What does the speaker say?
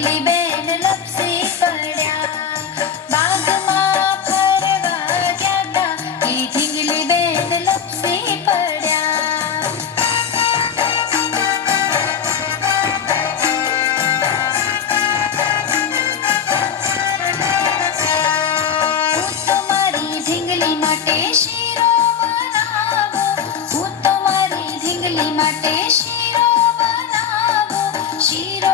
ઢીંગલી બેન લપસી પડ્યા. બાગમાં ફરવા ગયા તા ઈ ઢીંગલી બેન લપસી પડ્યા. હું તો મારી ઢીંગલી માટે શીરો બનાવું. હું તો મારી ઢીંગલી માટે શીરો બનાવું. શીરો